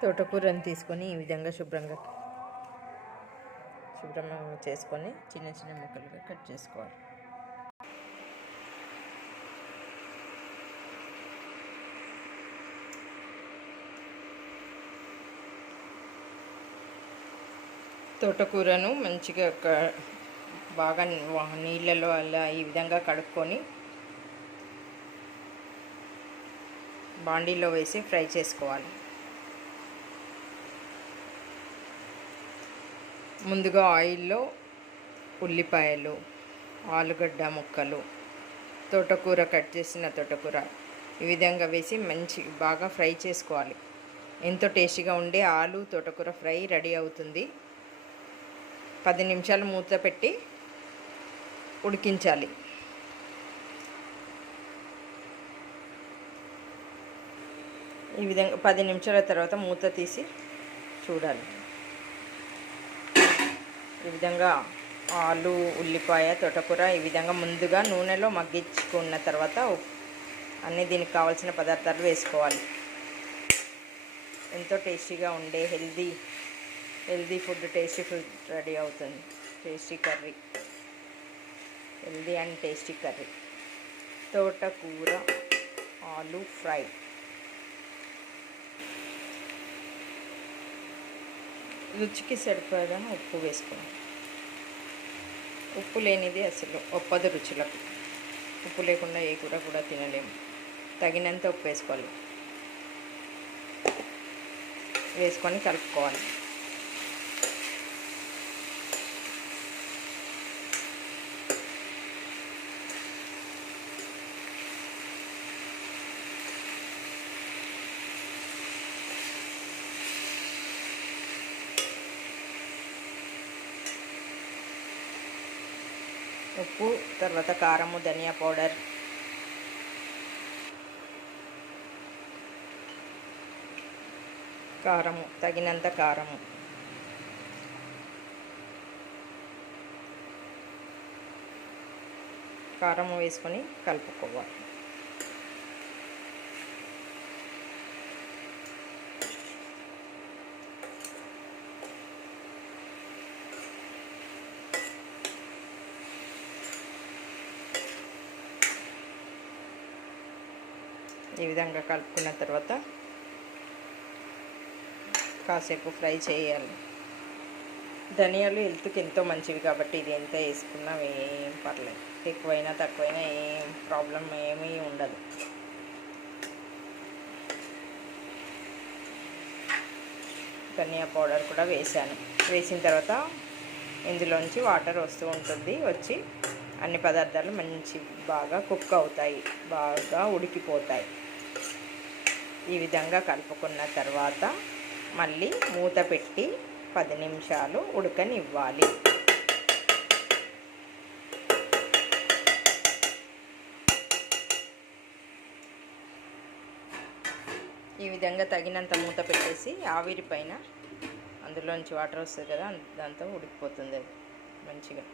తోటకూరని తీసుకొని ఈ విధంగా శుభ్రంగా చేసుకొని చిన్న చిన్న ముక్కలుగా కట్ చేసుకోవాలి. తోటకూరను మంచిగా బాగా నీళ్ళలో అలా ఈ విధంగా కడుక్కొని బాండీలో వేసి ఫ్రై చేసుకోవాలి. ముందుగా ఆయిల్లో ఉల్లిపాయలు, ఆలుగడ్డ ముక్కలు, తోటకూర కట్ చేసిన తోటకూర ఈ విధంగా వేసి బాగా ఫ్రై చేసుకోవాలి. ఎంతో టేస్టీగా ఉండే ఆలు తోటకూర ఫ్రై రెడీ అవుతుంది. 10 నిమిషాలు మూత పెట్టి ఉడికించాలి. ఈ విధంగా 10 నిమిషాల తర్వాత మూత తీసి చూడాలి. ఈ విధంగా ఆలు, ఉల్లిపాయ, తోటకూర ఈ విధంగా ముందుగా నూనెలో మగ్గించుకున్న తర్వాత అన్నీ దీనికి కావాల్సిన పదార్థాలు వేసుకోవాలి. ఎంతో టేస్టీగా ఉండే healthy food, tasty food ready అవుతుంది. హెల్దీ అండ్ టేస్టీ కర్రీ తోటకూర ఆలు ఫ్రై. రుచికి సరిపడా ఉప్పు వేసుకోవాలి. ఉప్పు లేనిది అసలు ఒప్పదు రుచులకు. ఉప్పు లేకుండా ఏ కూర కూడా తినలేము. తగినంత ఉప్పు వేసుకోవాలి. వేసుకొని కలుపుకోవాలి. ఉప్పు, తర్వాత కారము, ధనియా పౌడర్, తగినంత కారము, వేసుకొని కలుపుకోవాలి. ఈ విధంగా కలుపుకున్న తర్వాత కాసేపు ఫ్రై చేయాలి. ధనియాలు హెల్త్కి ఎంతో మంచివి కాబట్టి ఇది ఎంత వేసుకున్నా ఏం పర్లేదు. ఎక్కువైనా తక్కువైనా ఏం ప్రాబ్లం ఏమీ ఉండదు. ధనియా పౌడర్ కూడా వేసాను. వేసిన తర్వాత ఇందులోంచి వాటర్ వస్తూ ఉంటుంది. వచ్చి అన్ని పదార్థాలు బాగా కుక్ అవుతాయి, బాగా ఉడికిపోతాయి. ఈ విధంగా కలుపుకున్న తర్వాత మళ్ళీ మూత పెట్టి 10 నిమిషాలు ఉడకనివ్వాలి. ఈ విధంగా తగినంత మూత పెట్టేసి ఆవిరి పైన అందులోంచి వాటర్ వస్తుంది కదా, దాంతో ఉడికిపోతుంది అది మంచిగా.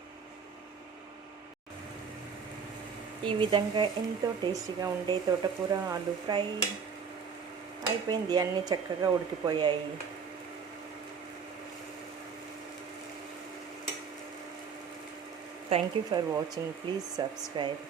ఈ విధంగా ఎంతో టేస్టీగా ఉండే తోటకూర ఆలు ఫ్రై అయిపోయింది. అన్నీ చక్కగా ఉడికిపోయాయి. Thank you for watching. Please subscribe.